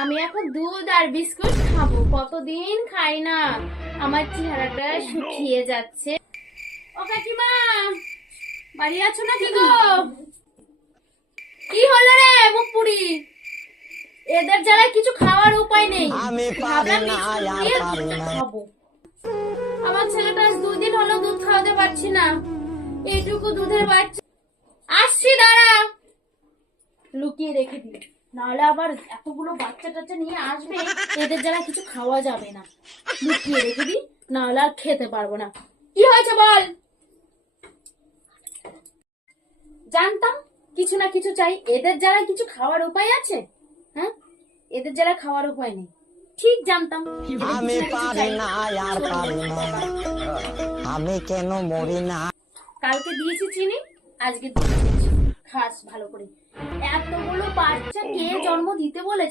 আমি এখন দুধ আর বিস্কুট খাবো, কতদিন খাই না, আমার চেহারাটা শুকিয়ে যাচ্ছে। ও কাকিমা, বাড়ি আছো নাকি গো? কি হলো রে মুখ পুরি? এদের যারা কিছু খাওয়ার উপায় নেই, ভাবলাম বিস্কুট দিয়ে দুধটা খাবো। আমার ছেলেটা আজ 2 দিন হলো দুধ খাওয়াতে পারছি না, এইটুকু দুধের বাচ্চা। আসছি, দাঁড়া, লুকিয়ে রেখে দিই, নাহলে আবার এতগুলো বাচ্চা টাচ্চা নিয়ে আসবে, এদের যারা কিছু খাওয়া যাবে না। লুকিয়ে রেখে দিই, নাহলে আর খেতে পারবো না। কি হয়েছে বল? জানতাম কিছু না কিছু চাই, এদের যারা কিছু খাওয়ার উপায় আছে? হ্যাঁ, এদের যারা খাওয়ার উপায় নেই, ঠিক জানতাম। আমি পারি না আর পারি না, আমি কেন মরি না। কালকে দিয়েছি চিনি, আজকে দুধ দিয়েছি, খাস ভালো করে। এতগুলো বাচ্চা কে জন্ম দিতে বলেছে?